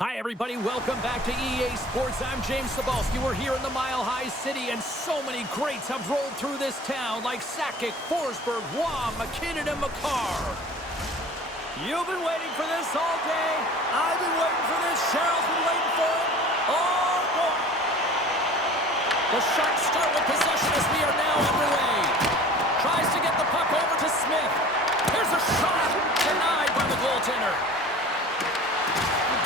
Hi, everybody. Welcome back to EA Sports. I'm James Cebulski. We're here in the Mile High City, and so many greats have rolled through this town, like Sakic, Forsberg, Waugh, McKinnon, and McCarr. You've been waiting for this all day. I've been waiting for this. Cheryl's been waiting for it. Oh, boy. The Sharks start with possession as we are now underway. Tries to get the puck over to Smith. Here's a shot. Denied by the goaltender.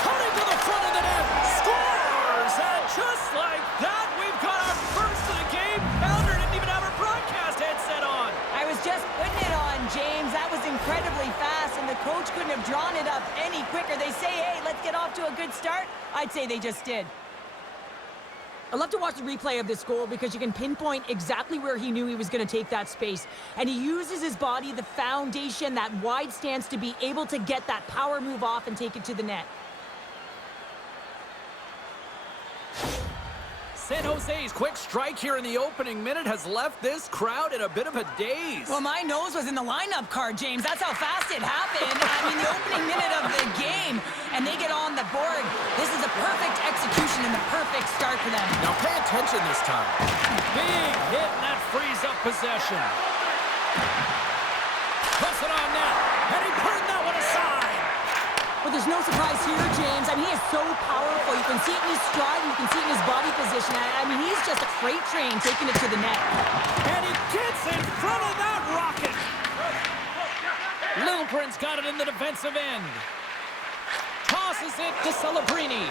Coming to the front of the net, scores! And just like that, we've got our first of the game. Pounder didn't even have her broadcast headset on. I was just putting it on, James. That was incredibly fast, and the coach couldn't have drawn it up any quicker. They say, hey, let's get off to a good start. I'd say they just did. I love to watch the replay of this goal because you can pinpoint exactly where he knew he was going to take that space. And he uses his body, the foundation, that wide stance to be able to get that power move off and take it to the net. San Jose's quick strike here in the opening minute has left this crowd in a bit of a daze. Well, my nose was in the lineup card, James. That's how fast it happened. I mean, the opening minute of the game, and they get on the board. This is a perfect execution and the perfect start for them. Now pay attention this time. Big hit, and that frees up possession. Puts it on net, and he turned that one aside. Well, there's no surprise here, James. I mean, he is so powerful. You can see it in his stride, and you can see it in his body position. I mean, he's just a freight train taking it to the net. And he gets in front of that rocket. Lilprint's got it in the defensive end. Tosses it to Celebrini.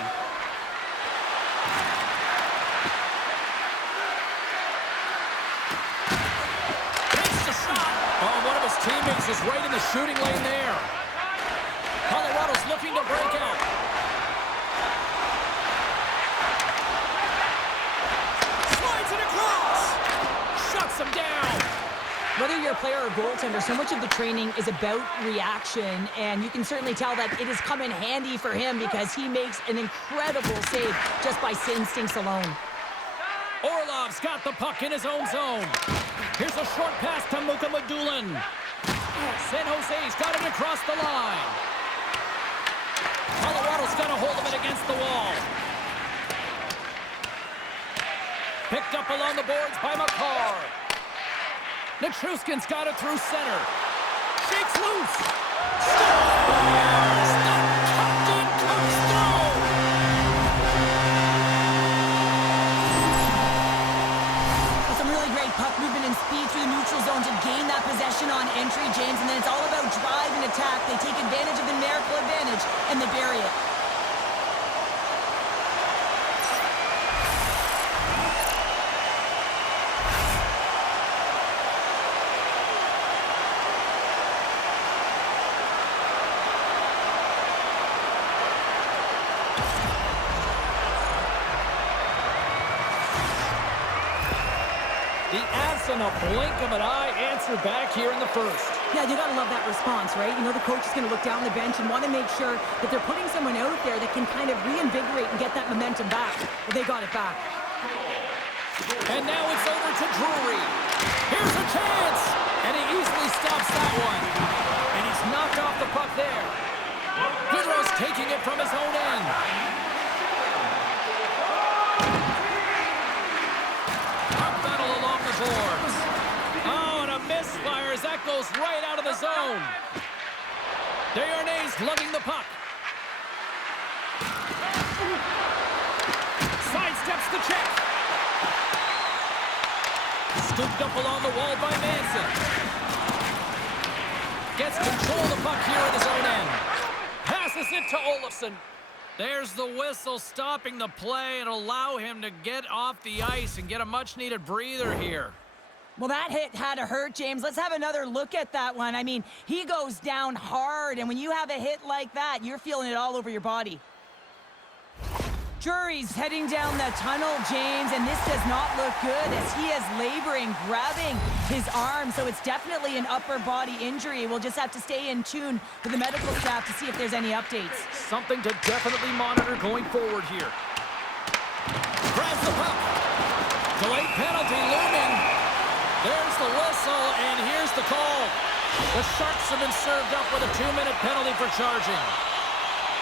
Takes the shot. Oh, one of his teammates is right in the shooting lane there. Colorado's looking to break out. Slides it across. Shuts him down. Whether you're a player or goaltender, so much of the training is about reaction, and you can certainly tell that it has come in handy for him because he makes an incredible save just by instincts alone. Orlov's got the puck in his own zone. Here's a short pass to Mukamadulin. San Jose's got it across the line. Colorado's got a hold of it against the wall. Picked up along the boards by McCarr. Nichushkin's got it through center. Shakes loose. Scores! The captain comes through! With some really great puck movement and speed through the neutral zone to gain that possession on entry, James, and then it's all about drive and attack. They take advantage of the numerical advantage, and they bury it. The Avs in a blink of an eye answer back here in the first. Yeah, you gotta love that response, right? You know the coach is gonna look down the bench and want to make sure that they're putting someone out there that can kind of reinvigorate and get that momentum back. Well, they got it back. And now it's over to Drury. Here's a chance! And he easily stops that one. And he's knocked off the puck there. Goodrow's taking it from his own end. Puck battle along the boards. Oh, and a misfire as that goes right out of the zone. Desharnais lugging the puck. Sidesteps the check. Scooped up along the wall by Manson. Gets control of the puck here at his own end. Passes it to Olofsson. There's the whistle stopping the play and allow him to get off the ice and get a much-needed breather here. Well, that hit had to hurt, James. Let's have another look at that one. I mean, he goes down hard, and when you have a hit like that, you're feeling it all over your body. Drury's heading down the tunnel, James, and this does not look good as he is laboring, grabbing his arm, so it's definitely an upper body injury. We'll just have to stay in tune with the medical staff to see if there's any updates. Something to definitely monitor going forward here. Grabs the puck. Delayed penalty looming. There's the whistle, and here's the call. The Sharks have been served up with a 2-minute penalty for charging.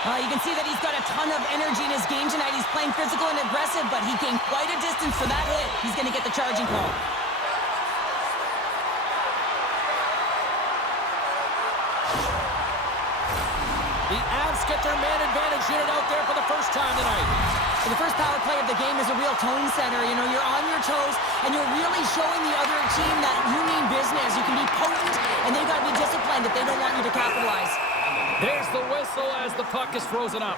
You can see that he's got a ton of energy in his game tonight. He's playing physical and aggressive, but he gained quite a distance for that hit. He's going to get the charging call. The Avs get their man advantage unit out there for the first time tonight. The first power play of the game is a real tone setter. You know, you're on your toes, and you're really showing the other team that you mean business. You can be potent, and they've got to be disciplined if they don't want you to capitalize. There's the whistle as the puck is frozen up.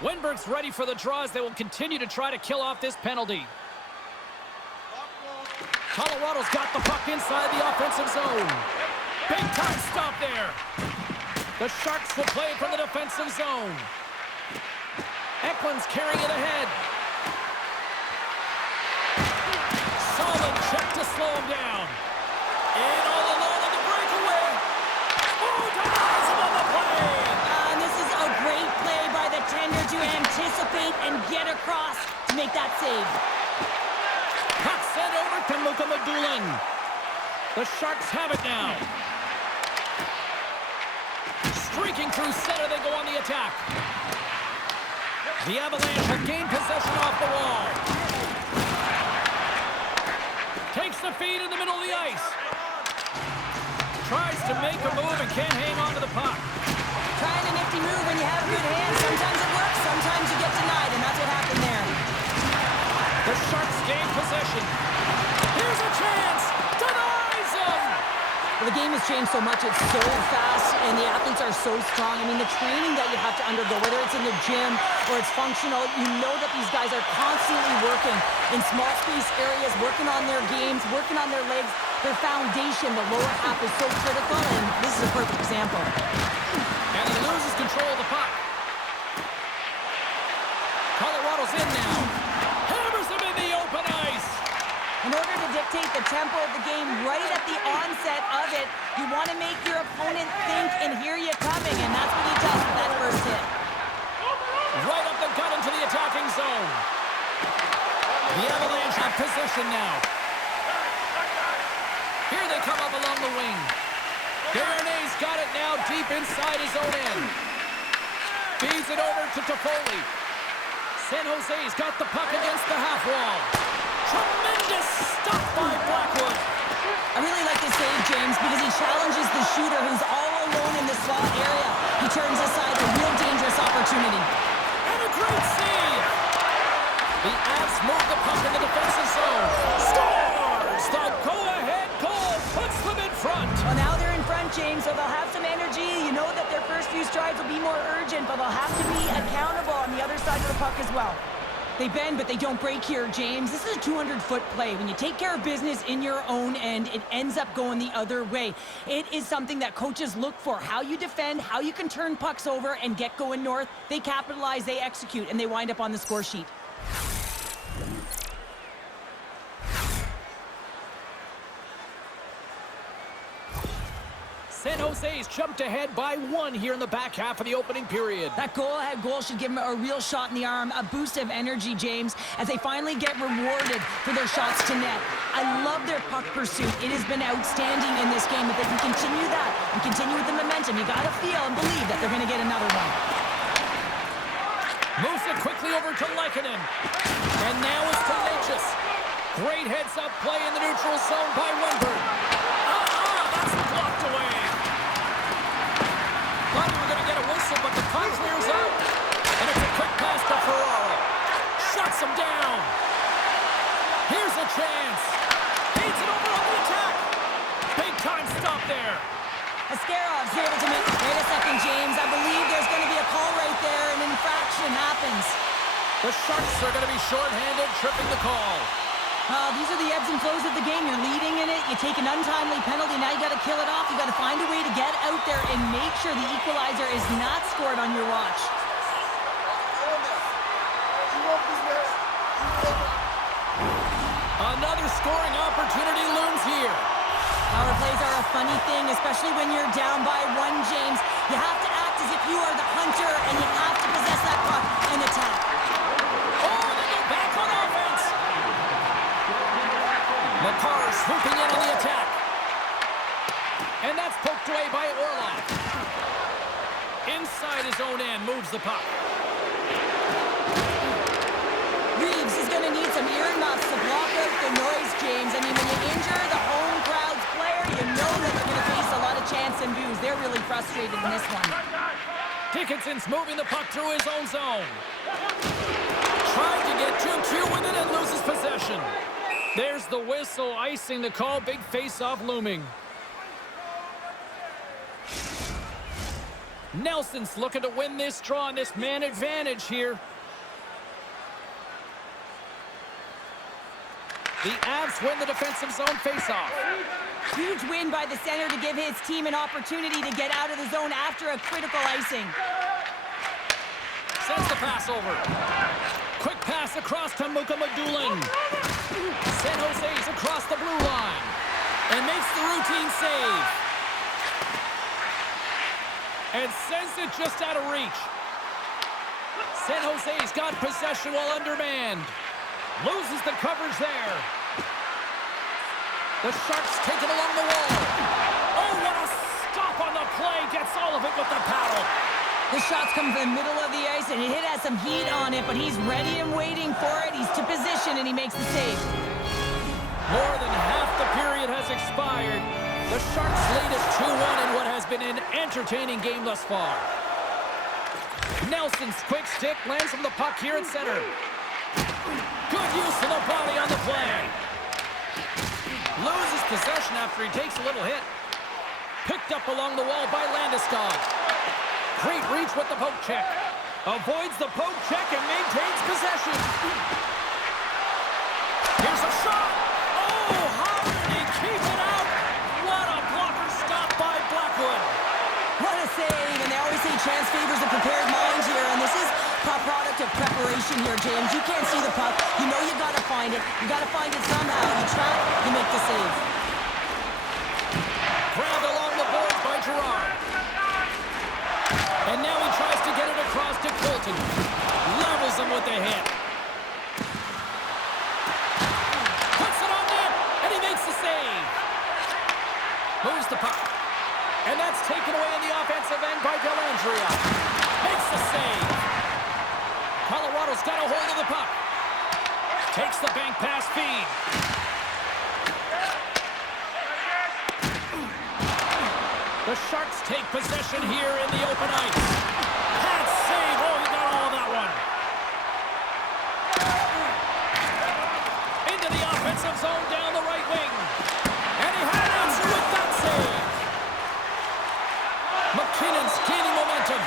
Wenberg's ready for the draws. They will continue to try to kill off this penalty. Colorado's got the puck inside the offensive zone. Big time stop there. The Sharks will play from the defensive zone. Eklund's carrying it ahead. Solid check to slow him down. And all alone on the breakaway. Oh, denies him on the play. And this is a great play by the tender to anticipate and get across to make that save. Puck sent over to Mukamadulin. The Sharks have it now. Streaking through center, they go on the attack. The Avalanche have gained possession off the wall. Takes the feed in the middle of the ice. Tries to make a move and can't hang on to the puck. Trying a nifty move when you have good hands. Sometimes it works, sometimes you get denied, and that's what happened there. The Sharks gain possession. Here's a chance. Denies him. Well, the game has changed so much. It's so fast, and the athletes are so strong. I mean, the training that you have to undergo, whether it's in the gym or it's functional, you know that these guys are constantly working in small space areas, working on their games, working on their legs. Their foundation, the lower half, is so critical, and this is a perfect example. And he loses control of the puck. Colorado's in now. Hammers him in the open ice. In order to dictate the tempo of the game right at the onset of it, you want to make your opponent think and hear you coming, and that's what he does with that first hit. Right up the gut into the attacking zone. The Avalanche have possession now. Here they come up along the wing. Darnay's got it now deep inside his own end. Feeds it over to Toffoli. San Jose's got the puck against the half wall. Tremendous stop by Blackwood. I really like this save, James, because he challenges the shooter who's all alone in the slot area. He turns aside a real dangerous opportunity. And a great save. The Avs move the puck in the defensive zone. Scores! The go-ahead goal puts them in front. Well, now they're in front, James, so they'll have some energy. You know that their first few strides will be more urgent, but they'll have to be accountable on the other side of the puck as well. They bend, but they don't break here, James. This is a 200-foot play. When you take care of business in your own end, it ends up going the other way. It is something that coaches look for. How you defend, how you can turn pucks over and get going north. They capitalize, they execute, and they wind up on the score sheet. San Jose's jumped ahead by 1 here in the back half of the opening period. That go-ahead goal should give them a real shot in the arm, a boost of energy, James, as they finally get rewarded for their shots to net. I love their puck pursuit. It has been outstanding in this game. If they can continue that and continue with the momentum, you got to feel and believe that they're going to get another one. Moves it quickly over to Lehkonen. And now it's to Natchez. Great heads-up play in the neutral zone by Wenberg. That's blocked away. Thought we were going to get a whistle, but the puck clears out. And it's a quick pass to Ferraro. Shuts him down. Here's a chance. Feeds it over on the attack. Big time stop there. Ascarov's able to make... Wait a second, James. I believe there's going to be a call right there. An infraction happens. The Sharks are going to be shorthanded, tripping the call. These are the ebbs and flows of the game. You're leading in it. You take an untimely penalty. Now you got to kill it off. You got to find a way to get out there and make sure the equalizer is not scored on your watch. Another scoring opportunity looms here. Power plays are a funny thing, especially when you're down by 1, James. You have to act as if you are the hunter, and you have to possess that puck and attack. Oh, they go back on offense. McCarr swooping in on the attack. And that's poked away by Orlov. inside his own end, moves the puck. Reeves is going to need some earmuffs to block out the noise, James. I mean, when you injure the home crowd's player, you know that they're going to face a lot of chance and views. They're really frustrated in this one. Dickinson's moving the puck through his own zone. Trying to get GameDay with it and loses possession. There's the whistle, icing the call. Big face-off looming. Nelson's looking to win this draw on this man advantage here. The Avs win the defensive zone face-off. Huge win by the center to give his team an opportunity to get out of the zone after a critical icing. Sends the pass over. Quick pass across to Muka Madulin. San Jose's across the blue line. And makes the routine save. And sends it just out of reach. San Jose's got possession while undermanned. Loses the coverage there. The Sharks take it along the wall. Oh, what a stop on the play. Gets all of it with the paddle. The shots come from the middle of the ice, and it has some heat on it, but he's ready and waiting for it. He's to position, and he makes the save. More than half the period has expired. The Sharks lead is 2-1 in what has been an entertaining game thus far. Nelson's quick stick lands from the puck here at center. Good use of the body on the play. Loses possession after he takes a little hit. Picked up along the wall by Landeskog. Great reach with the poke check. Avoids the poke check and maintains possession. Here's a shot. Oh, how did he keep it out? What a blocker stop by Blackwood. What a save, and they always say chance favors a prepared mind here, and this is a product of preparation here, James. You can't see the puck. You know you got to find it. You got to find it somehow. You trap, you make the save. Grabbed along the boards by Gerard. And now he tries to get it across to Colton. Levels him with the hit. Puts it on net, and he makes the save. Moves the puck. And that's taken away in the offensive end by Dellandrea. Makes the save. Colorado's got a hold of the puck. Takes the bank pass feed. The Sharks take possession here in the open ice. Pad save. Oh, he got all of that one. Into the offensive zone down the right wing. And he had an answer with that save. McKinnon's gaining momentum.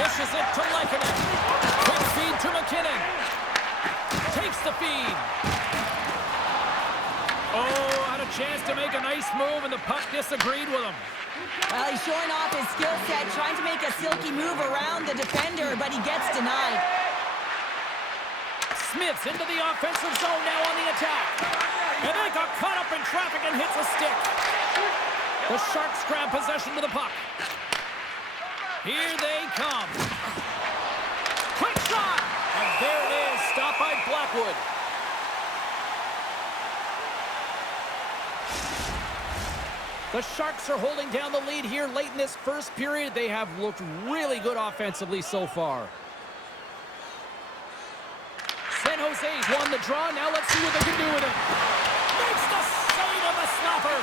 Dishes it to Lehkonen. Quick feed to McKinnon. Takes the feed. Oh, had a chance to make a nice move, and the puck disagreed with him. Well, he's showing off his skill set, trying to make a silky move around the defender, but he gets denied. Smith's into the offensive zone now on the attack. And they got caught up in traffic and hits a stick. The Sharks grab possession to the puck. Here they come. Quick shot! And there it is, stopped by Blackwood. The Sharks are holding down the lead here late in this first period. They have looked really good offensively so far. San Jose's won the draw. Now let's see what they can do with it. Makes the save of the slapper.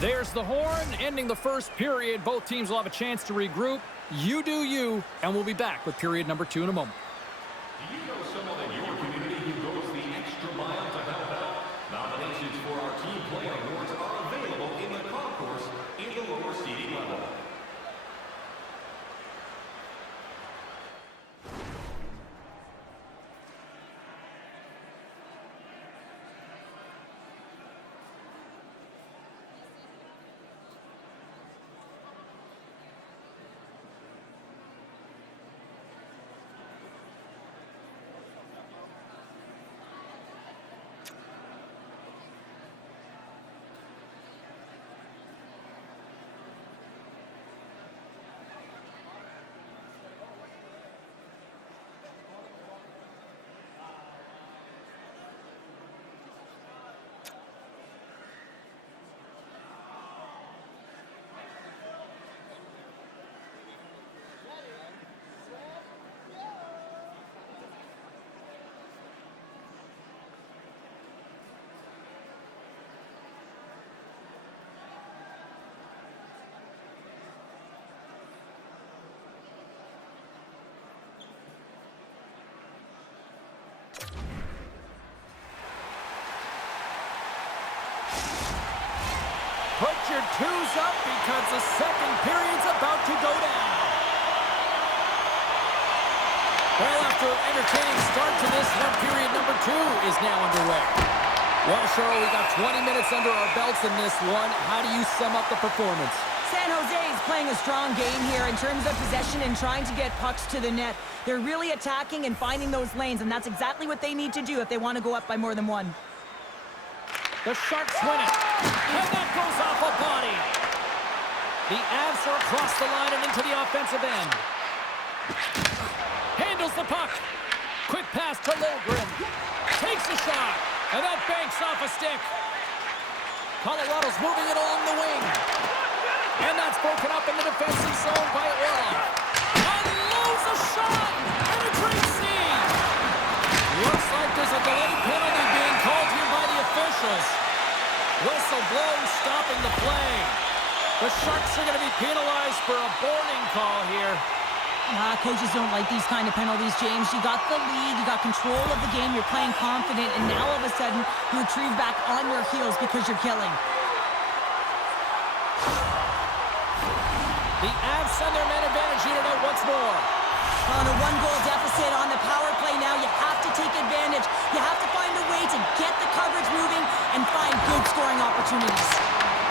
There's the horn, ending the first period. Both teams will have a chance to regroup. You do you, and we'll be back with period number 2 in a moment. Do you know someone in your community who goes the extra mile to help out? Nominations for our Team Play Awards are available in the concourse in the lower seating level. your twos up because the second period's about to go down. Well, after an entertaining start to this one, period number 2 is now underway. Well, Cheryl, we got 20 minutes under our belts in this one. How do you sum up the performance? San Jose is playing a strong game here in terms of possession and trying to get pucks to the net. They're really attacking and finding those lanes, and that's exactly what they need to do if they want to go up by more than one. The Sharks win it, and that goes off a body. The Avs are across the line and into the offensive end. Handles the puck. Quick pass to Logren. Takes a shot, and that banks off a stick. Colorado's moving it along the wing. And that's broken up in the defensive zone by Orlov. Unloads a shot, and a great save. Looks like there's a delayed penalty being called here by the officials. Whistle blows, stopping the play. The Sharks are going to be penalized for a boarding call here. Coaches don't like these kind of penalties, James. You got the lead, you got control of the game, you're playing confident, and now all of a sudden you retrieve back on your heels because you're killing. The Avs send their man advantage unit out once more. On a one-goal deficit on the power play now, you have to take advantage. You have to find a way to get the coverage moving and find good scoring opportunities.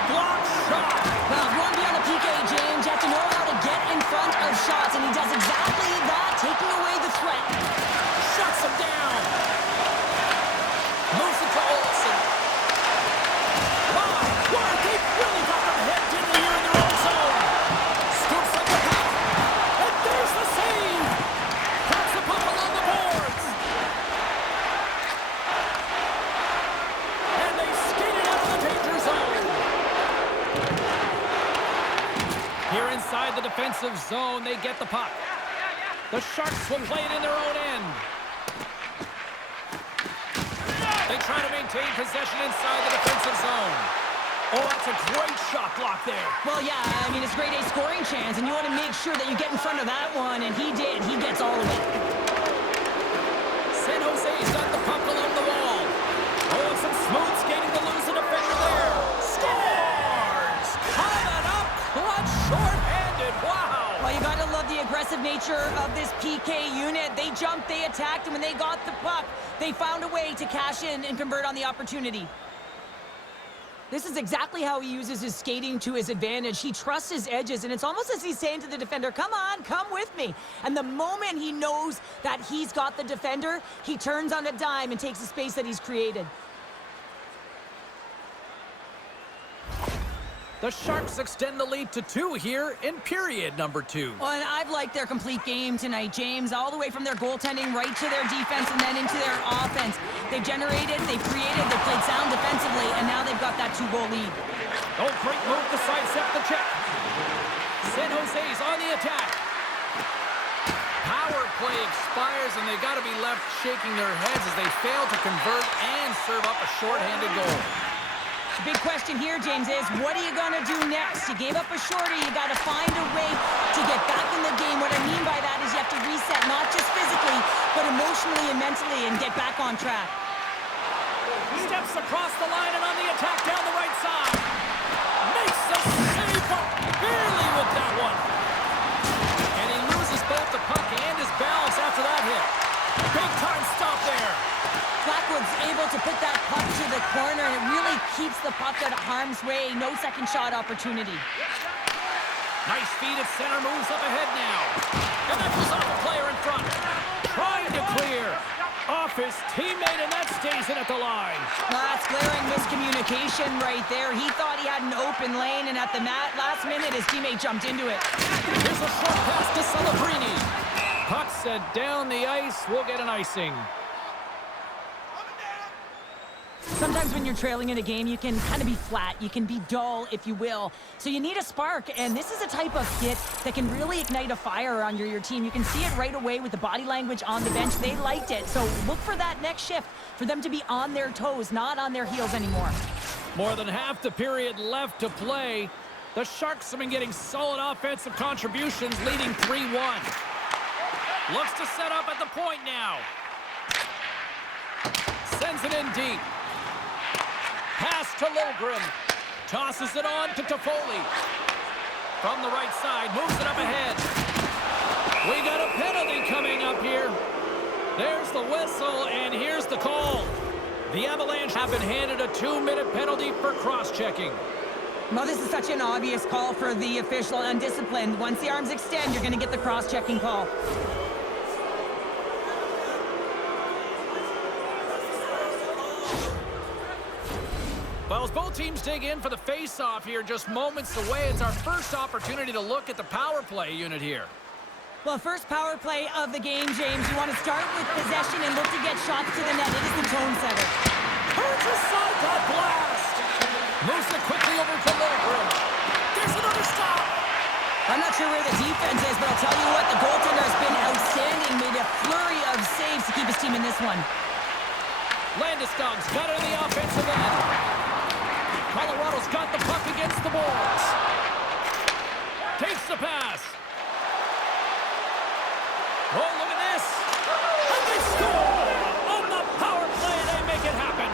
Block shot. Well, if you want to be on the PK, James, you have to know how to get in front of shots, and he does exactly that, taking away the threat. Shuts him down. Moves it to Olsen. My word, they really got them head in the air in their own zone. Scoops up the puck. And there's the save. Puts the puck along the boards. And they skate it out of the danger zone. Here inside the defensive zone, they get the puck. The Sharks will play it in their own end. They try to maintain possession inside the defensive zone. Oh, that's a great shot block there. Well, yeah, I mean, it's a grade A scoring chance, and you want to make sure that you get in front of that one, and he did. He gets all of it. San Jose's got the puck along the wall. Oh, and some smooth skating to lose the defender there. Scores! Coming up, clutch, short-handed. Wow! Well, you got to love the aggressive nature of this PK unit. They jumped, they attacked, and when they got the puck, they found a way to cash in and convert on the opportunity. This is exactly how he uses his skating to his advantage. He trusts his edges, and it's almost as he's saying to the defender, come on, come with me. And the moment he knows that he's got the defender, he turns on a dime and takes the space that he's created. The Sharks extend the lead to 2 here in period number 2. Well, and I've liked their complete game tonight, James, all the way from their goaltending right to their defense and then into their offense. They've generated, they've created, they've played sound defensively, and now they've got that 2-goal lead. Oh, great move to sidestep the check. San Jose's on the attack. Power play expires, and they got to be left shaking their heads as they fail to convert and serve up a shorthanded goal. The big question here, James, is what are you going to do next? You gave up a shorty. You got to find a way to get back in the game. What I mean by that is you have to reset, not just physically, but emotionally and mentally, and get back on track. Steps across the line and on the attack down the right side. Makes the save, but barely with that one. And he loses both the puck and his balance after that hit. Big time stop there. Blackwood's able to put that puck to the corner, and it really keeps the puck out of harm's way. No second shot opportunity. Nice feed at center, moves up ahead now. And that goes off a player in front. Trying to clear. Off his teammate, and that stays in at the line. That's glaring miscommunication right there. He thought he had an open lane, and at the last minute, his teammate jumped into it. Here's a short pass to Celebrini. Puck set down the ice. We'll get an icing. Sometimes when you're trailing in a game, you can kind of be flat. You can be dull, if you will. So you need a spark, and this is a type of hit that can really ignite a fire on your team. You can see it right away with the body language on the bench. They liked it. So look for that next shift, for them to be on their toes, not on their heels anymore. More than half the period left to play. The Sharks have been getting solid offensive contributions, leading 3-1. Looks to set up at the point now. Sends it in deep. Pass to Logren. Tosses it on to Toffoli. From the right side, moves it up ahead. We got a penalty coming up here. There's the whistle, and here's the call. The Avalanche have been handed a 2-minute penalty for cross-checking. Well, this is such an obvious call for the official, undisciplined. Once the arms extend, you're going to get the cross-checking call. Well, as both teams dig in for the face-off here, just moments away, it's our first opportunity to look at the power play unit here. Well, first power play of the game, James. You want to start with possession and look to get shots to the net. It is the tone setter. Turns aside that blast. Moves it quickly over to Littleton. There's another stop. I'm not sure where the defense is, but I'll tell you what, the goaltender has been outstanding. Made a flurry of saves to keep his team in this one. Landeskog's got it in the offensive end. Colorado's got the puck against the boards. Takes the pass. Oh, look at this. And they score! On the power play, they make it happen.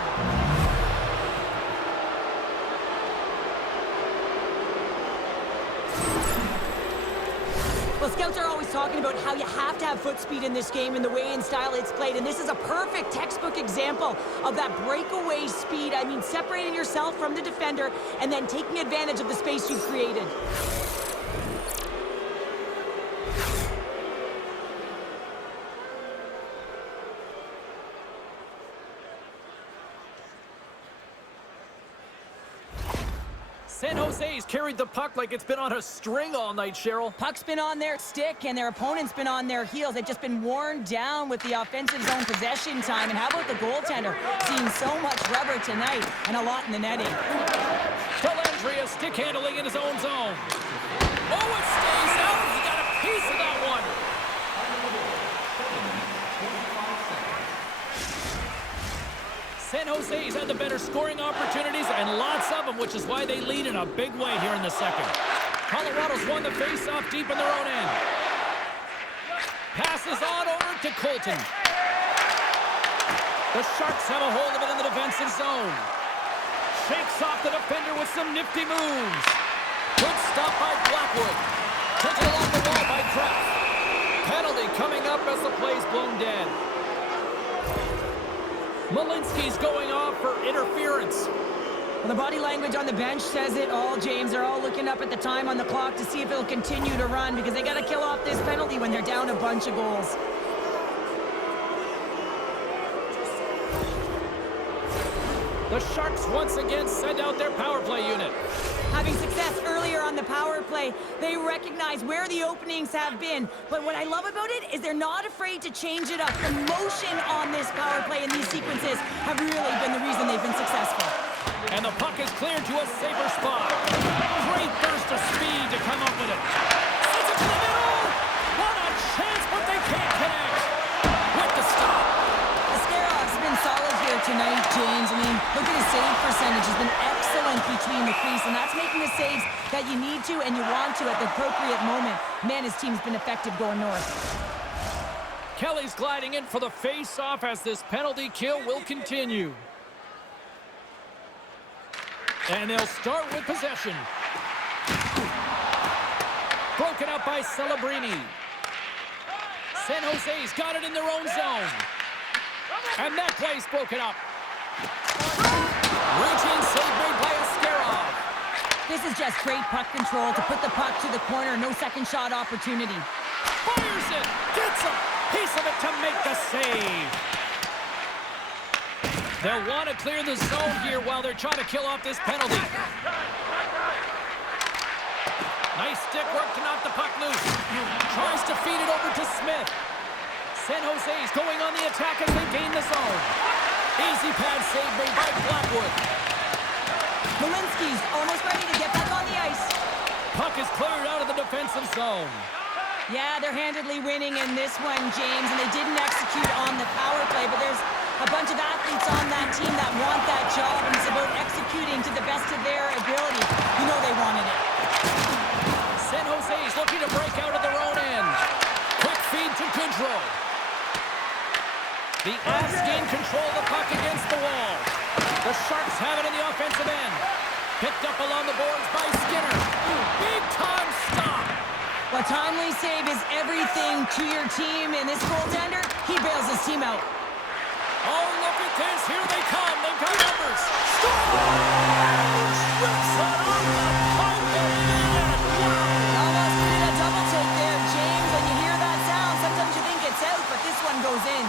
Well, scouts are always talking about how you have to have foot speed in this game and the way and style it's played, and this is a perfect textbook example of that breakaway speed. I mean, separating yourself from the defender and then taking advantage of the space you've created. San Jose's carried the puck like it's been on a string all night, Cheryl. Puck's been on their stick, and their opponent's been on their heels. They've just been worn down with the offensive zone possession time. And how about the goaltender? Seeing so much rubber tonight and a lot in the netting. Dellandrea stick handling in his own zone. Oh, it stays out. He got a piece of that one. San Jose's had the better scoring opportunities and lots of them, which is why they lead in a big way here in the second. Colorado's won the face-off deep in their own end. Passes on over to Colton. The Sharks have a hold of it in the defensive zone. Shakes off the defender with some nifty moves. Good stop by Blackwood. Taken along the wall by Kraft. Penalty coming up as the play's blown dead. Malinsky's going off for interference. Well, the body language on the bench says it all, James. They're all looking up at the time on the clock to see if it'll continue to run because they got to kill off this penalty when they're down a bunch of goals. The Sharks once again send out their power play unit. Having success earlier on the power play, they recognize where the openings have been. But what I love about it is they're not afraid to change it up. The motion on this power play and these sequences have really been the reason they've been successful. And the puck is cleared to a safer spot. Great burst of speed to come up with it. Sends it to the middle. What a chance, but they can't connect. With the stop. Ascarov's been solid here tonight, James. I mean, look at his save percentage. Has been excellent between the crease, and that's making the saves that you need to and you want to at the appropriate moment. Man, his team's been effective going north. Kelly's gliding in for the face-off as this penalty kill will continue. And they'll start with possession. Broken up by Celebrini. San Jose's got it in their own zone. And that play's broken up. Routine save made by Ascarov. This is just great puck control to put the puck to the corner. No second shot opportunity. Fires it. Gets a piece of it to make the save. They'll want to clear the zone here while they're trying to kill off this penalty. Nice stick work to knock the puck loose. Tries to feed it over to Smith. San Jose's going on the attack as they gain the zone. Easy pad save made by Blackwood. Malinsky's almost ready to get back on the ice. Puck is cleared out of the defensive zone. Yeah, they're handedly winning in this one, James, and they didn't execute on the power play, but there's a bunch of athletes on that team that want that job, and it's about executing to the best of their ability. You know they wanted it. San Jose's looking to break out of their own end. Quick feed to Goodrow. The Avs gain control of the puck against the wall. The Sharks have it in the offensive end. Picked up along the boards by Skinner. Big time stop. A timely save is everything to your team, and this goaltender, he bails his team out. Oh, look at this. Here they come. They've got numbers. Scores! Rips it off the pipe and in. Wow! Almost did a double take there, James. When you hear that sound, sometimes you think it's out, but this one goes in.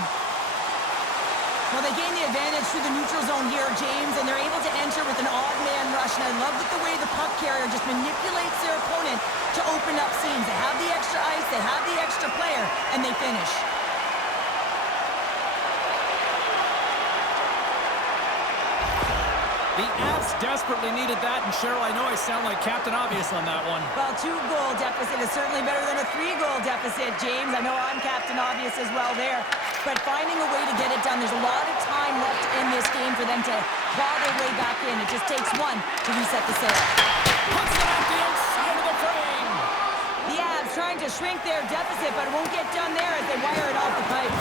Well, they gain the advantage through the neutral zone here, James, and they're able to enter with an odd man rush. And I love the way the puck carrier just manipulates their opponent to open up seams. They have the extra ice, they have the extra player, and they finish. The Avs desperately needed that, and Cheryl, I know I sound like Captain Obvious on that one. Well, 2-goal deficit is certainly better than a 3-goal deficit, James. I know I'm Captain Obvious as well there. But finding a way to get it done, there's a lot of time left in this game for them to claw their way back in. It just takes one to reset the sail. Puts it at the outside of the frame. The Avs trying to shrink their deficit, but it won't get done there as they wire it off the pipe.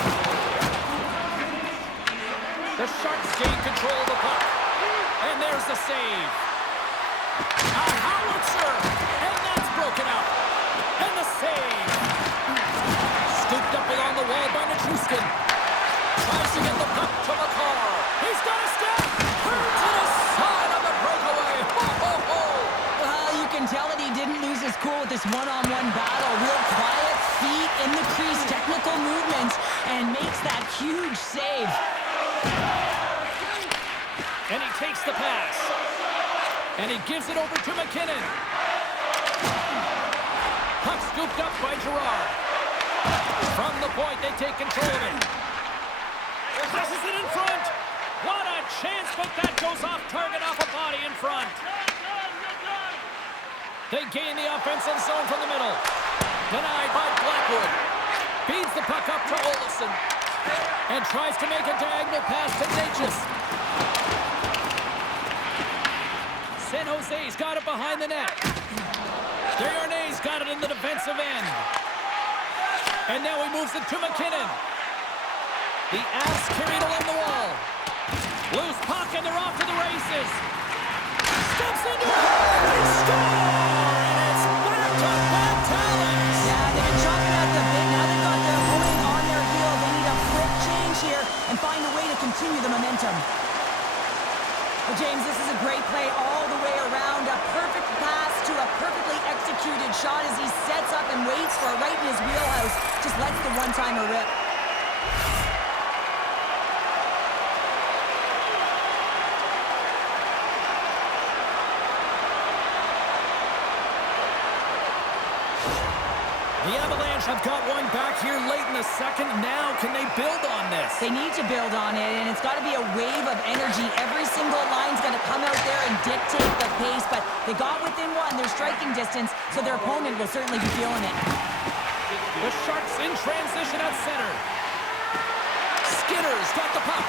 The Sharks gain control of the puck. And there's the save. A howitzer. And that's broken out. And the save. Scooped up along the wall by Nichushkin. Tries to get the puck to McCarr. He's got a step. Hurts to the side of the breakaway. Ho, ho, ho. You can tell that he didn't lose his cool with this one-on-one battle. Real quiet feet in the crease, technical movements, and makes that huge save. And he takes the pass. And he gives it over to McKinnon. Puck scooped up by Gerard. From the point, they take control of it. Passes it in front. What a chance, but that goes off target, off a body in front. They gain the offensive zone from the middle. Denied by Blackwood. Feeds the puck up to Olofsson. And tries to make a diagonal pass to Natchez. San Jose's got it behind the net. Desharnais got it in the defensive end. And now he moves it to McKinnon. The Avs carried along the wall. Loose puck and they're off to the races. Steps into it. They score! And it's back-to-back talents. Yeah, they've been chopping at the bit. Now they've got their opponent on their heels. They need a quick change here and find a way to continue the momentum. Well, James, this is a great play all the way around. A perfect pass to a perfectly executed shot as he sets up and waits for it right in his wheelhouse. Just lets the one-timer rip. The Avalanche have got one back here late in the second. Now, can they build on this? They need to build on it, and it's got to be a wave of energy. Every single line's got to come out there and dictate the pace, but they got within one. They're striking distance, so their opponent will certainly be feeling it. The Sharks in transition at center. Skinner's got the puck.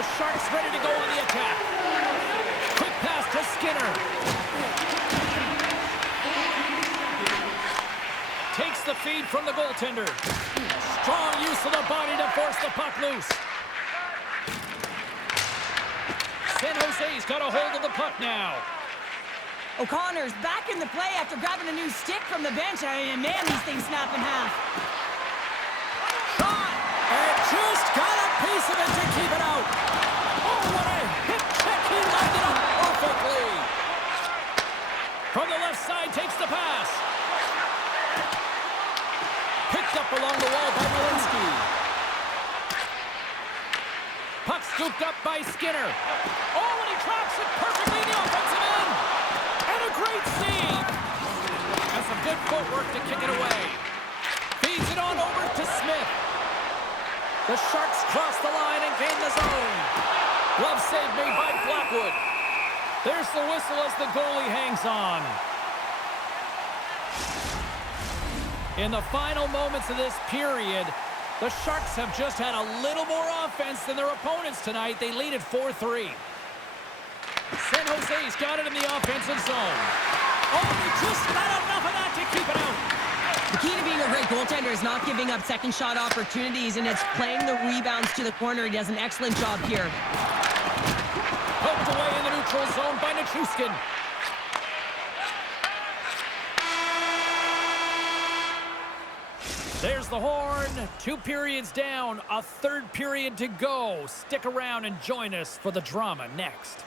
The Sharks ready to go on the attack. Quick pass to Skinner. Takes the feed from the goaltender. Strong use of the body to force the puck loose. San Jose's got a hold of the puck now. O'Connor's back in the play after grabbing a new stick from the bench. And man, these things snap in half. Shot! And just got a piece of it to keep it out. Oh, what a hip check. He lined it up perfectly. From the left side, takes the pass. Picked up along the wall by Malinsky. Puck scooped up by Skinner. Oh, and he drops it perfectly in the offensive end. And a great save. And some good footwork to kick it away. Feeds it on over to Smith. The Sharks cross the line and gain the zone. Glove save made by Blackwood. There's the whistle as the goalie hangs on. In the final moments of this period, the Sharks have just had a little more offense than their opponents tonight. They lead at 4-3. San Jose's got it in the offensive zone. Oh, he just not enough of that to keep it out. The key to being a great goaltender is not giving up second shot opportunities, and it's playing the rebounds to the corner. He does an excellent job here. Poked away in the neutral neutral zone by Nichushkin. There's the horn. 2 periods down, a 3rd period to go. Stick around and join us for the drama next.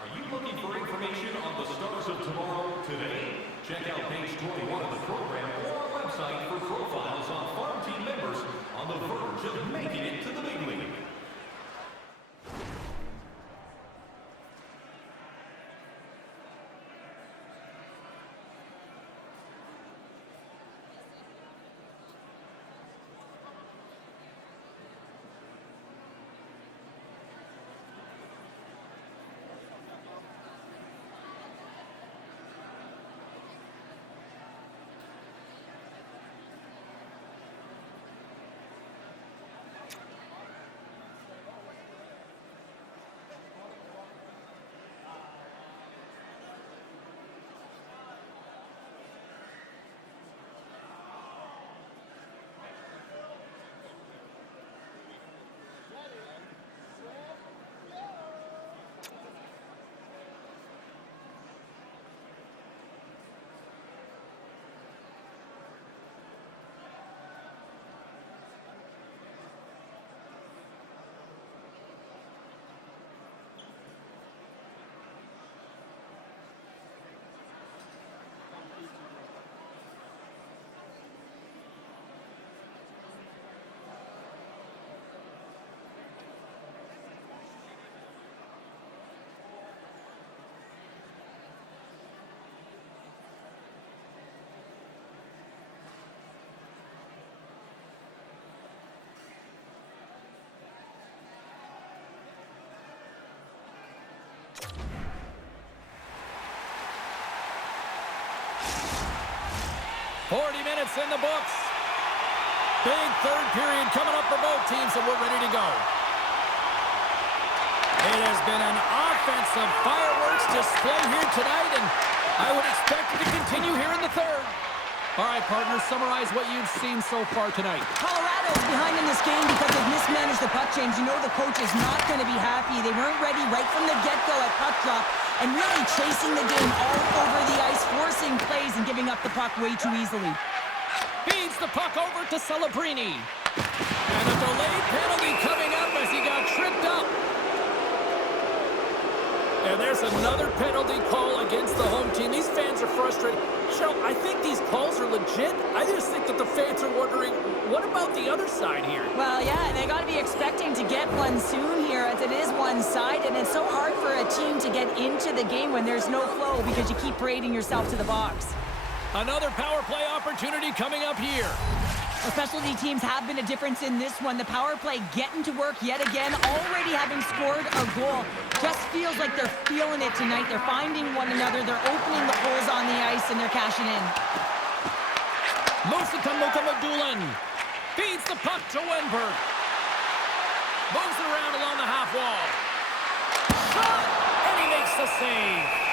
Are you looking for information on the stars of tomorrow today? Check out page 21 of the program or our website for profiles on farm team members on the verge of making it to the big league. Minutes in the books. Big 3rd period coming up for both teams, and we're ready to go. It has been an offensive fireworks display here tonight, and I would expect it to continue here in the 3rd. All right, partners, summarize what you've seen so far tonight. Colorado's behind in this game because they've mismanaged the puck change. You know the coach is not going to be happy. They weren't ready right from the get-go at puck drop and really chasing the game all over the ice, forcing plays and giving up the puck way too easily. Feeds the puck over to Celebrini. And a delayed penalty coming up as he got tripped up. And there's another penalty call against the home team. These fans are frustrated. Cheryl, I think these calls are legit. I just think that the fans are wondering, what about the other side here? Well, yeah, they got to be expecting to get one soon here as it is one-sided. And it's so hard for a team to get into the game when there's no flow because you keep parading yourself to the box. Another power play opportunity coming up here. Specialty teams have been a difference in this one. The power play getting to work yet again, already having scored a goal. Just feels like they're feeling it tonight. They're finding one another. They're opening the holes on the ice, and they're cashing in. Moves it to Mukamadulin. Feeds the puck to Wenberg. Moves it around along the half wall. Shot! And he makes the save.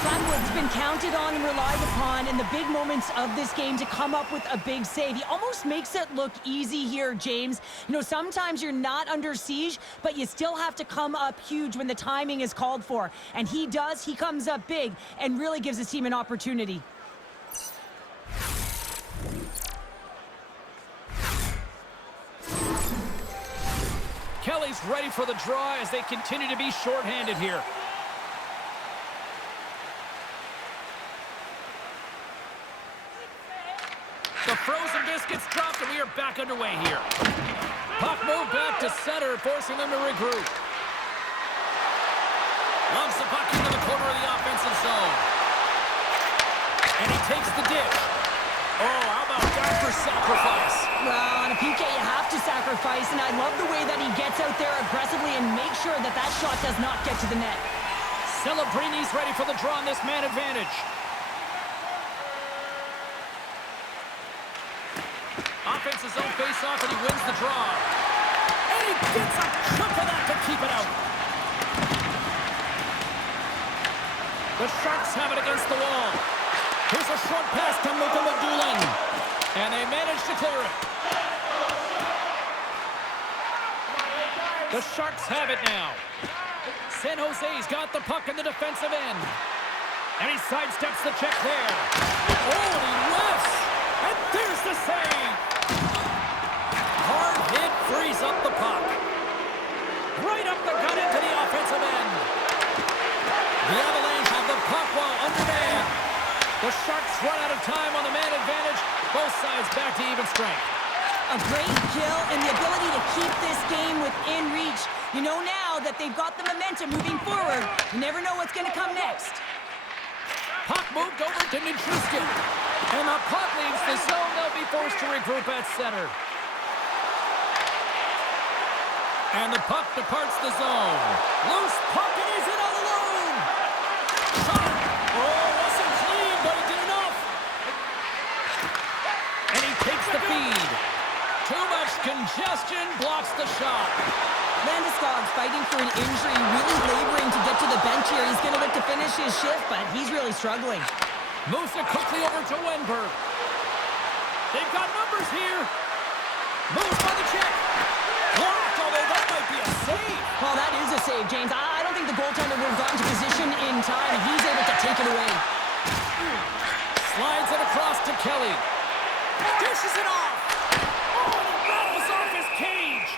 Flatwood's been counted on and relied upon in the big moments of this game to come up with a big save. He almost makes it look easy here, James. You know, sometimes you're not under siege, but you still have to come up huge when the timing is called for. And he does. He comes up big and really gives his team an opportunity. Kelly's ready for the draw as they continue to be shorthanded here. The frozen biscuits dropped, and we are back underway here. Puck moved back to center, forcing them to regroup. Loves the puck into the corner of the offensive zone. And he takes the dish. Oh, how about that for sacrifice? Well, on a PK, you have to sacrifice, and I love the way that he gets out there aggressively and makes sure that that shot does not get to the net. Celebrini's ready for the draw on this man advantage. Offensive zone face-off, and he wins the draw. And he gets a chunk of that to keep it out. The Sharks have it against the wall. Here's a short pass to Mukamadulin. And they manage to clear it. The Sharks have it now. San Jose's got the puck in the defensive end. And he sidesteps the check there. Oh, and he lifts. And there's the save. Hard hit frees up the puck. Right up the gut into the offensive end. The Avalanche have the puck while undermanned. The Sharks run out of time on the man advantage. Both sides back to even strength. A great kill and the ability to keep this game within reach. You know now that they've got the momentum moving forward. You never know what's going to come next. Puck moved over to Nichushkin. And the puck leaves the zone. They'll be forced to regroup at center. And the puck departs the zone. Loose puck and he's in all alone. Shot. Oh, wasn't clean, but he did enough. And he takes the feed. Too much congestion blocks the shot. Landeskog's fighting for an injury, really laboring to get to the bench here. He's going to look to finish his shift, but he's really struggling. Moves it quickly over to Wenberg. They've got numbers here. Moves by the check. Blocked, although that might be a save. Well, that is a save, James. I don't think the goaltender would have gotten to position in time. He's able to take it away. Slides it across to Kelly. Dishes it off. Oh, and it rattles off his cage.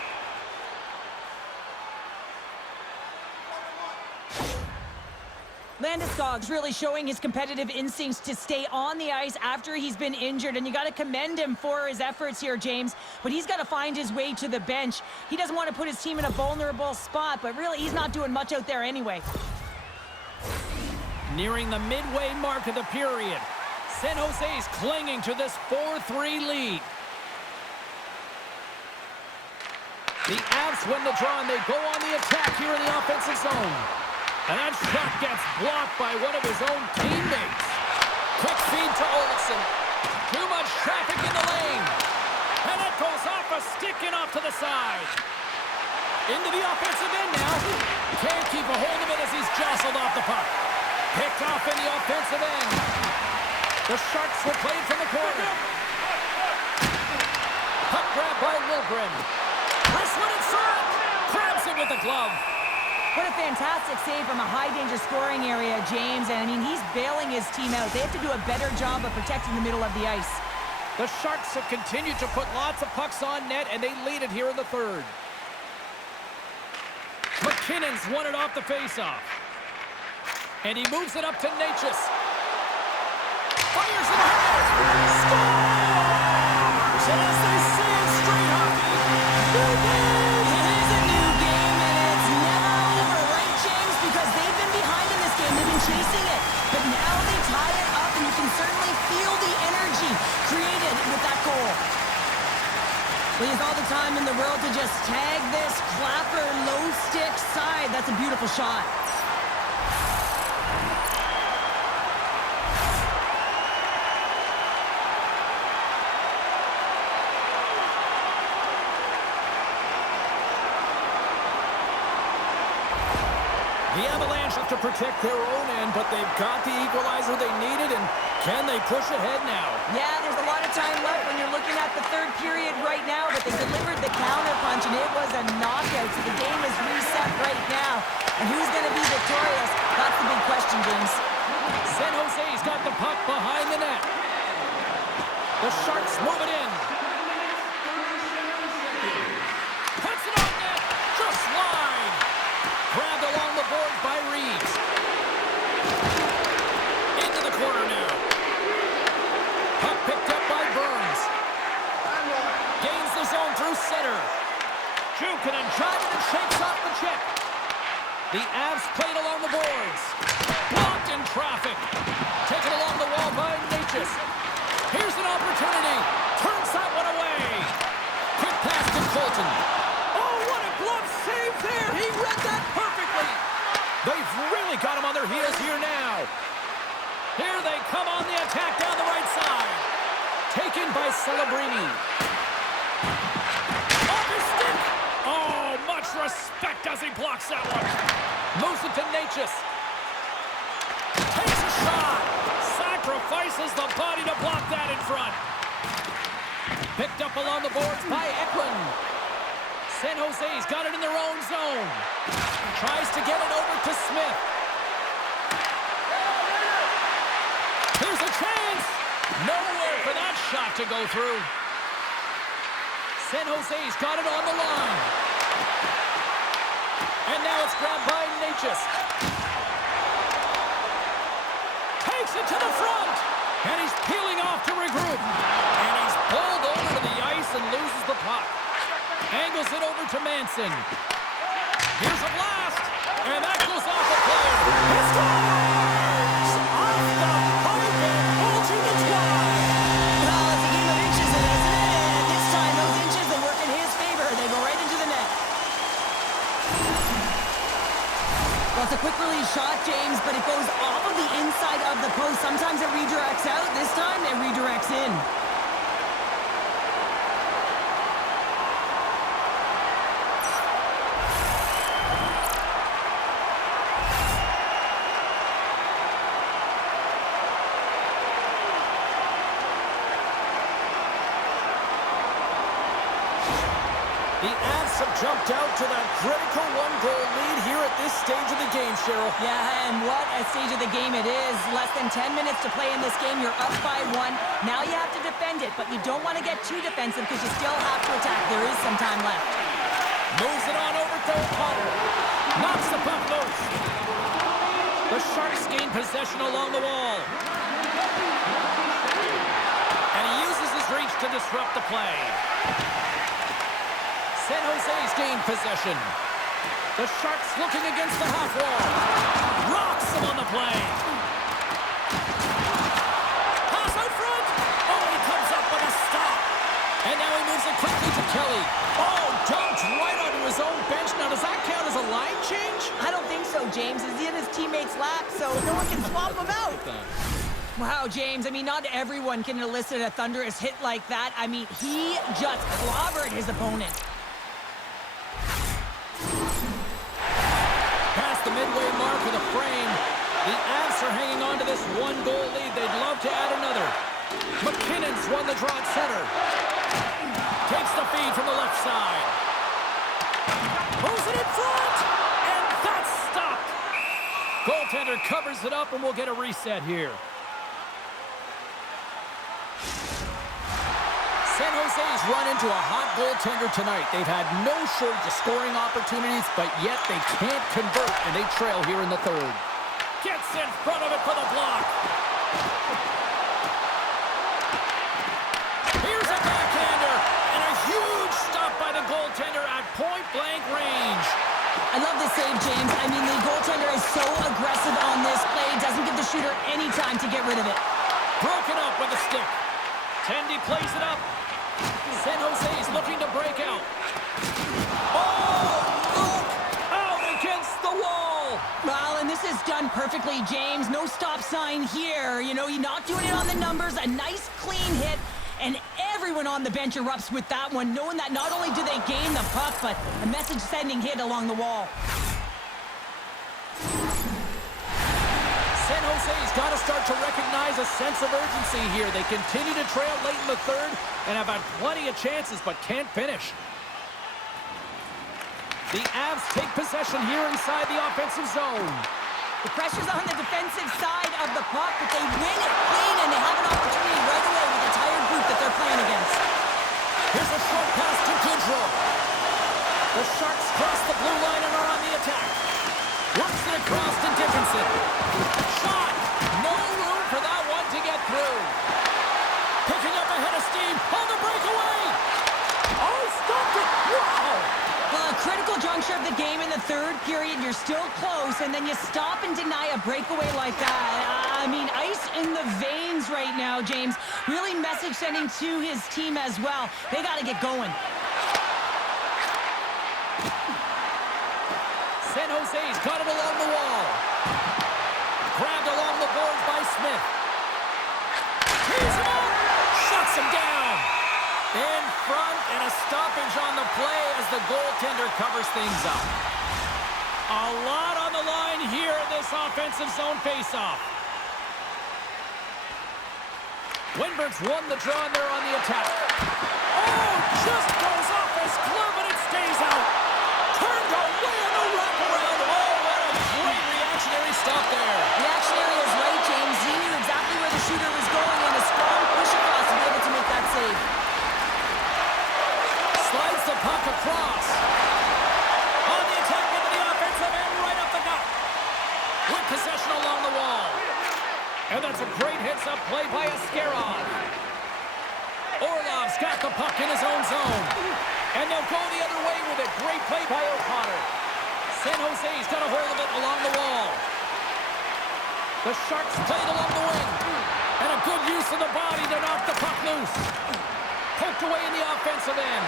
Landeskog's really showing his competitive instincts to stay on the ice after he's been injured, and you got to commend him for his efforts here, James. But he's got to find his way to the bench. He doesn't want to put his team in a vulnerable spot, but really he's not doing much out there anyway. Nearing the midway mark of the period. San Jose's clinging to this 4-3 lead. The Avs win the draw, and they go on the attack here in the offensive zone. And that shot gets blocked by one of his own teammates. Quick feed to Olsen. Too much traffic in the lane. And that goes off a stick and off to the side. Into the offensive end now. Can't keep a hold of it as he's jostled off the puck. Picked off in the offensive end. The Sharks will play from the corner. Puck grab by Liljegren. Press one inside. Grabs it with the glove. What a fantastic save from a high-danger scoring area, James. And, I mean, he's bailing his team out. They have to do a better job of protecting the middle of the ice. The Sharks have continued to put lots of pucks on net, and they lead it here in the third. McKinnon's won it off the faceoff. And he moves it up to Natchez. Fires it ahead. Scores! And as they say in straight hockey, new game! It is a new game, and it's never over, right, James? Because they've been behind in this game. They've been chasing it. But now they tie it up, and you can certainly feel the energy created with that goal. Well, he has all the time in the world to just tag this clapper low stick side. That's a beautiful shot. The Avalanche have to protect their own end, but they've got the equalizer they needed, and can they push ahead now? Yeah, there's a lot of time left when you're looking at the third period right now, but they delivered the counterpunch, and it was a knockout, so the game is reset right now. And who's going to be victorious? That's the big question, James. San Jose's got the puck behind the net. The Sharks move it in. Puts it on net. Just wide. Grabbed along the boards by Reeves. Into the corner now. Puck picked up by Burns. Gains the zone through center. Jukin and Johnson and shakes off the check. The Avs played along the boards. Blocked in traffic. Taken along the wall by Natchez. Here's an opportunity. Turns that one away. Quick pass to Colton. Oh, what a glove save there. He read that perfectly. They've really got him on their heels here now. Here they come on the attack down the right side. Taken by Celebrini. Off his stick. Oh, much respect as he blocks that one. Moves it to Natchez. Takes a shot. Sacrifices the body to block that in front. Picked up along the boards by Eklund. San Jose's got it in their own zone. Tries to get it over to Smith. Here's a chance. Nowhere for that shot to go through. San Jose's got it on the line. And now it's grabbed by Natchez. Takes it to the front. And he's peeling off to regroup. And he's pulled over to the ice and loses the puck. Angles it over to Manson. Here's a blast. And that goes off the player. He scores! Off the pipe and Fulton gets wide. Well, it's a game of inches, isn't it? And this time, those inches, they work in his favor. They go right into the net. Well, it's a quick release shot, James, but it goes off of the inside of the post. Sometimes it redirects out. This time, it redirects in. The Avs have jumped out to that critical one-goal lead here at this stage of the game, Cheryl. Yeah, and what a stage of the game it is. Less than 10 minutes to play in this game. You're up by 1. Now you have to defend it, but you don't want to get too defensive because you still have to attack. There is some time left. Moves it on over to O'Connor. Knocks the puck loose. The Sharks gain possession along the wall. And he uses his reach to disrupt the play. San Jose's gained possession. The Sharks looking against the half wall. Rocks him on the play. Pass out front. Oh, he comes up with a stop. And now he moves it quickly to Kelly. Oh, dumped right onto his own bench. Now, does that count as a line change? I don't think so, James. He's in his teammate's lap, so no one can swap him out. Wow, James, I mean, not everyone can elicit a thunderous hit like that. I mean, he just clobbered his opponent. Past the midway mark of the frame, the Avs are hanging on to this one-goal lead. They'd love to add another. McKinnon's won the draw at center. Takes the feed from the left side. Moves it in front, and that's stopped. Goaltender covers it up, and we'll get a reset here. San Jose's run into a hot goaltender tonight. They've had no shortage of scoring opportunities, but yet they can't convert, and they trail here in the third. Gets in front of it for the block. Here's a backhander, and a huge stop by the goaltender at point-blank range. I love this save, James. I mean, the goaltender is so aggressive on this play. Doesn't give the shooter any time to get rid of it. Broken up with a stick. Tendy plays it up. San Jose's looking to break out. Oh, look! Out against the wall! Well, and this is done perfectly, James. No stop sign here. You know, you're not doing it on the numbers. A nice, clean hit. And everyone on the bench erupts with that one, knowing that not only do they gain the puck, but a message-sending hit along the wall. San Jose's got to start to recognize a sense of urgency here. They continue to trail late in the third and have had plenty of chances, but can't finish. The Avs take possession here inside the offensive zone. The pressure's on the defensive side of the puck, but they win it clean, and they have an opportunity right away with the tired group that they're playing against. Here's a short pass to Goodrow. The Sharks cross the blue line and are on the attack. Works it across to Dickinson. Shot! No room for that one to get through. Picking up ahead of steam on the breakaway. Oh, stopped it! Wow! Well, a critical juncture of the game in the third period. You're still close, and then you stop and deny a breakaway like that. I mean, ice in the veins right now, James. Really message sending to his team as well. They got to get going. San Jose's got it along the wall. Grabbed along the boards by Smith. He's up! Shuts him down. In front, and a stoppage on the play as the goaltender covers things up. A lot on the line here in this offensive zone faceoff. Winberg's won the draw, and they're on the attack. Oh, just goes off his glove, and it's stays out. Turned away on the wraparound. Oh, what a great reactionary stop there. Reactionary is right, James. He knew exactly where the shooter was going, and a strong push across to be able to make that save. Slides the puck across. On the attack into the offensive end, right up the gut. With possession along the wall. And that's a great hits-up play by Askarov. Orlov's got the puck in his own zone. And they'll go the other way with it. Great play by O'Connor. San Jose's got a hold of it along the wall. The Sharks played along the wing. And a good use of the body to knock the puck loose. Poked away in the offensive end.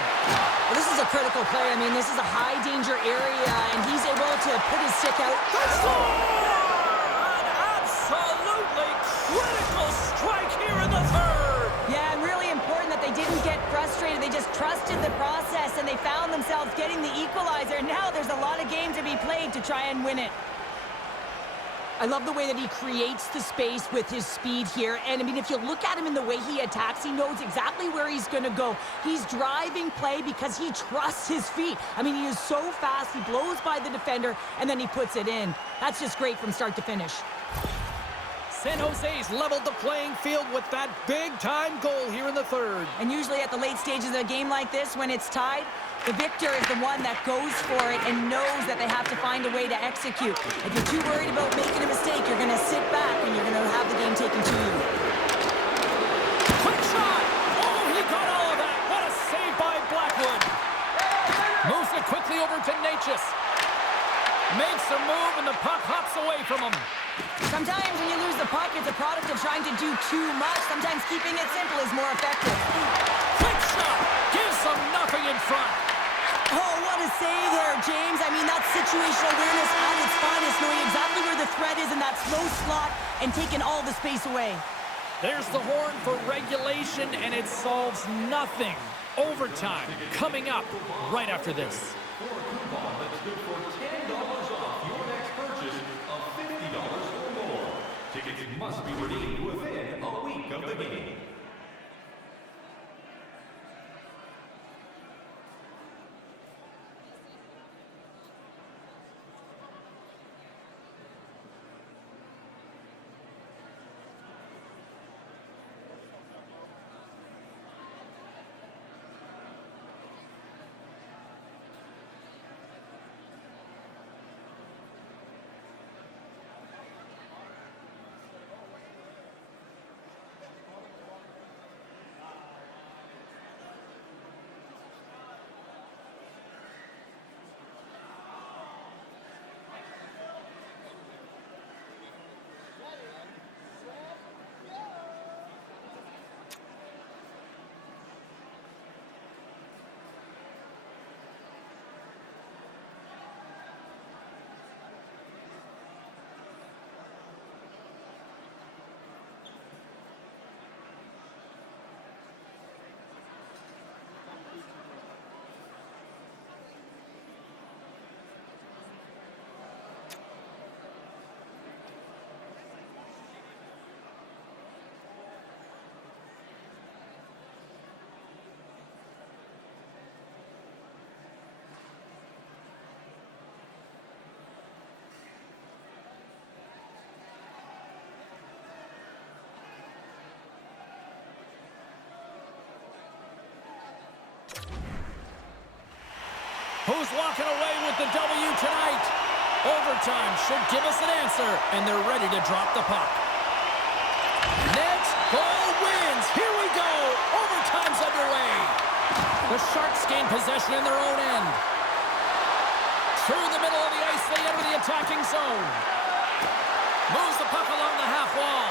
Well, this is a critical play. I mean, this is a high-danger area, and he's able to put his stick out. An absolutely critical strike here in the third. Yeah, and really important that they didn't get frustrated. They just trusted the process, and they found themselves getting the equalizer. Now there's a lot of game to be played to try and win it. I love the way that he creates the space with his speed here. And, I mean, if you look at him in the way he attacks, he knows exactly where he's going to go. He's driving play because he trusts his feet. I mean, he is so fast. He blows by the defender, and then he puts it in. That's just great from start to finish. San Jose's leveled the playing field with that big-time goal here in the third. And usually at the late stages of a game like this, when it's tied, the victor is the one that goes for it and knows that they have to find a way to execute. If you're too worried about making a mistake, you're going to sit back and you're going to have the game taken to you. Quick shot! Oh, he got all of that. What a save by Blackwood. Moves it quickly over to Natchez. Makes a move and the puck hops away from him. Sometimes when you lose the puck, it's a product of trying to do too much. Sometimes keeping it simple is more effective. Quick shot! Gives them nothing in front. Oh, what a save there, James. I mean, that's situational awareness at its finest, knowing exactly where the threat is in that slow slot and taking all the space away. There's the horn for regulation, and it solves nothing. Overtime coming up right after this. For a coupon that's good for $10 off your next purchase of $50 or more. Tickets must be redeemed within a week of the game. Who's walking away with the W tonight? Overtime should give us an answer, and they're ready to drop the puck. Next goal wins. Here we go. Overtime's underway. The Sharks gain possession in their own end. Through the middle of the ice, they enter the attacking zone. Moves the puck along the half wall.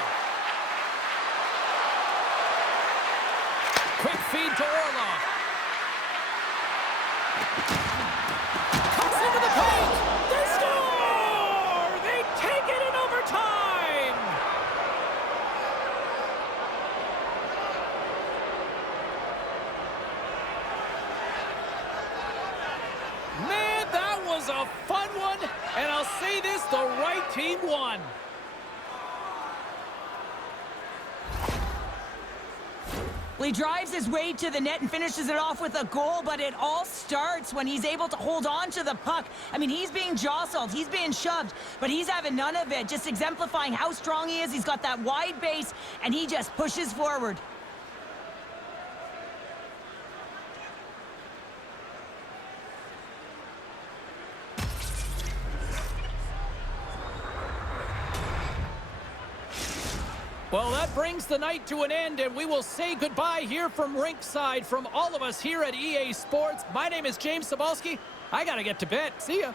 Quick feed to Orlov. Cuts into the paint. They score! They take it in overtime! Man, that was a fun one, and I'll say this, the right team won. Well, Well, he drives his way to the net and finishes it off with a goal, but it all starts when he's able to hold on to the puck. I mean, he's being jostled, he's being shoved, but he's having none of it, just exemplifying how strong he is. He's got that wide base, and he just pushes forward. Well, that brings the night to an end, and we will say goodbye here from rinkside from all of us here at EA Sports. My name is James Cebulski. I got to get to bed. See ya.